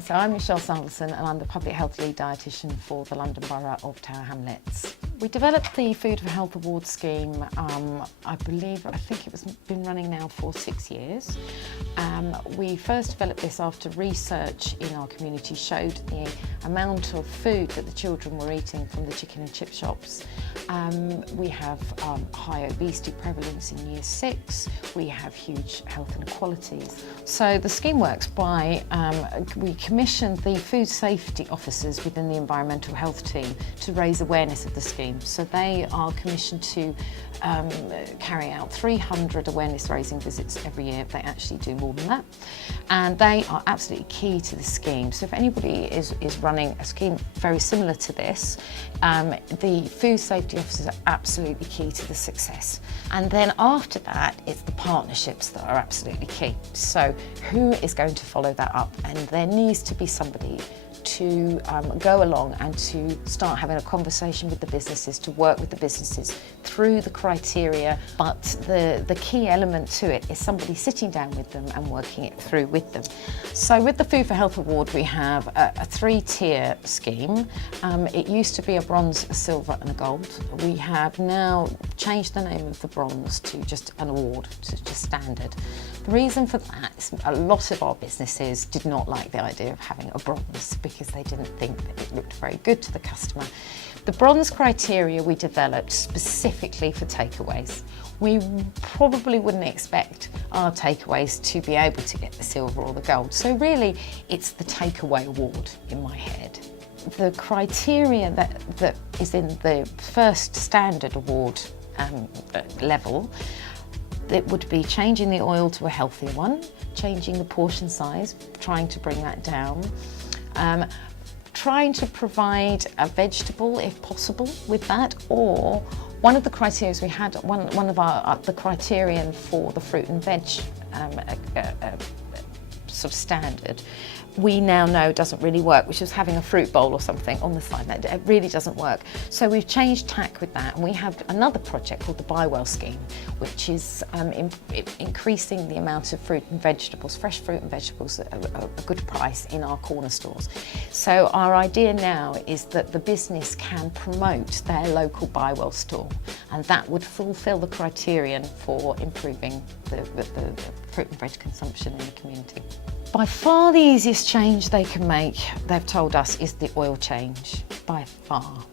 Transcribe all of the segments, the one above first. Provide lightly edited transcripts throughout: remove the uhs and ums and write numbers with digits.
So I'm Michelle Sanderson and I'm the Public Health Lead Dietitian for the London Borough of Tower Hamlets. We developed the Food4Health Award scheme, I think it was been running now for 6 years. We first developed this after research in our community showed the amount of food that the children were eating from the chicken and chip shops. We have high obesity prevalence in year 6, we have huge health inequalities. So the scheme works by, we commissioned the food safety officers within the environmental health team to raise awareness of the scheme. So they are commissioned to carry out 300 awareness raising visits every year. They actually do more than that. And they are absolutely key to the scheme. So if anybody is running a scheme very similar to this, the food safety officers are absolutely key to the success. And then after that, it's the partnerships that are absolutely key. So who is going to follow that up? And there needs to be somebody to go along and to start having a conversation with the businesses, to work with the businesses through the criteria, but the key element to it is somebody sitting down with them and working it through with them. So with the Food4Health Award we have a 3-tier scheme. It used to be a bronze, a silver and a gold. We have now changed the name of the bronze to just an award, to just standard. The reason for that is a lot of our businesses did not like the idea of having a bronze because they didn't think that it looked very good to the customer. The bronze criteria we developed specifically for takeaways. We probably wouldn't expect our takeaways to be able to get the silver or the gold. So really, it's the takeaway award in my head. The criteria that is in the first standard award level, it would be changing the oil to a healthier one, changing the portion size, trying to bring that down, trying to provide a vegetable if possible with that, or one of the criteria we had, one of the criterion for the fruit and veg sort of standard, we now know doesn't really work, which is having a fruit bowl or something on the side. It really doesn't work. So we've changed tack with that, and we have another project called the Buy Well scheme, which is increasing the amount of fruit and vegetables, fresh fruit and vegetables at a good price in our corner stores. So our idea now is that the business can promote their local Buy Well store, and that would fulfil the criterion for improving the fruit and veg consumption in the community. By far the easiest change they can make, they've told us, is the oil change, by far.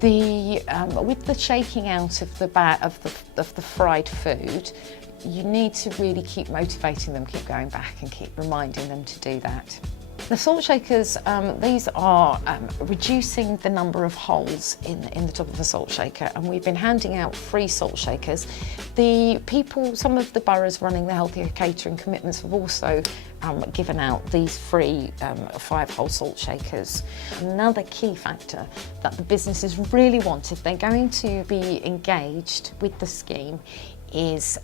With the shaking out of the fried food, you need to really keep motivating them, keep going back and keep reminding them to do that. The salt shakers, these are reducing the number of holes in the top of a salt shaker, and we've been handing out free salt shakers. Some of the boroughs running the healthier catering commitments have also given out these free 5-hole salt shakers. Another key factor that the businesses really want, if they're going to be engaged with the scheme, is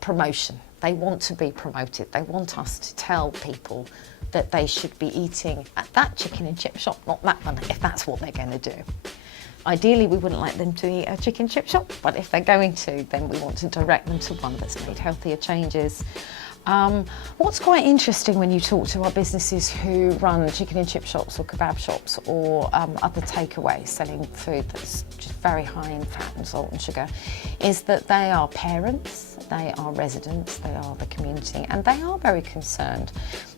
promotion. They want to be promoted. They want us to tell people that they should be eating at that chicken and chip shop, not that one, if that's what they're going to do. Ideally, we wouldn't like them to eat a chicken chip shop, but if they're going to, then we want to direct them to one that's made healthier changes. What's quite interesting when you talk to our businesses who run chicken and chip shops or kebab shops or other takeaways selling food that's just very high in fat and salt and sugar, is that they are parents, they are residents, they are the community, and they are very concerned.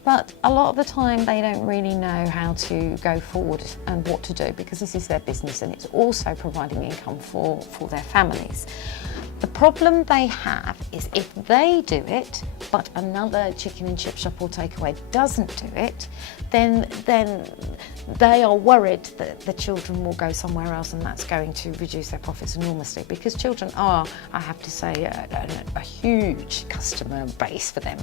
But a lot of the time they don't really know how to go forward and what to do, because this is their business and it's also providing income for their families. The problem they have is if they do it, but another chicken and chip shop or takeaway doesn't do it, then they are worried that the children will go somewhere else, and that's going to reduce their profits enormously, because children are, I have to say, a huge customer base for them.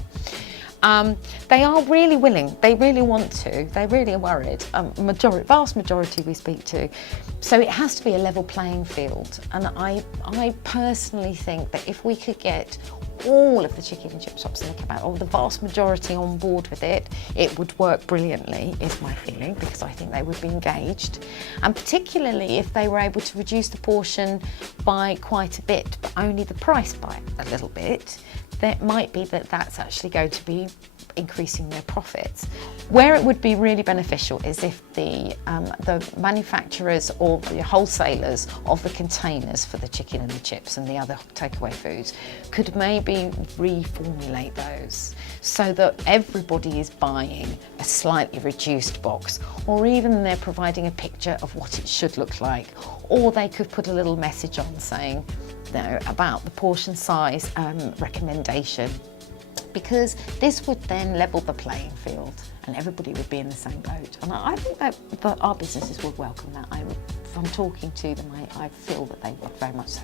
They are really willing, they really want to, they really are worried, vast majority we speak to. So it has to be a level playing field, and I personally think that if we could get all of the chicken and chip shops in the kebab, or the vast majority on board with it, it would work brilliantly, is my feeling, because I think they would be engaged. And particularly if they were able to reduce the portion by quite a bit, but only the price by a little bit, that might be that that's actually going to be increasing their profits. Where it would be really beneficial is if the manufacturers or the wholesalers of the containers for the chicken and the chips and the other takeaway foods could maybe reformulate those so that everybody is buying a slightly reduced box, or even they're providing a picture of what it should look like, or they could put a little message on saying, about the portion size recommendation, because this would then level the playing field and everybody would be in the same boat. And I think that our businesses would welcome that. From talking to them, I feel that they would very much so.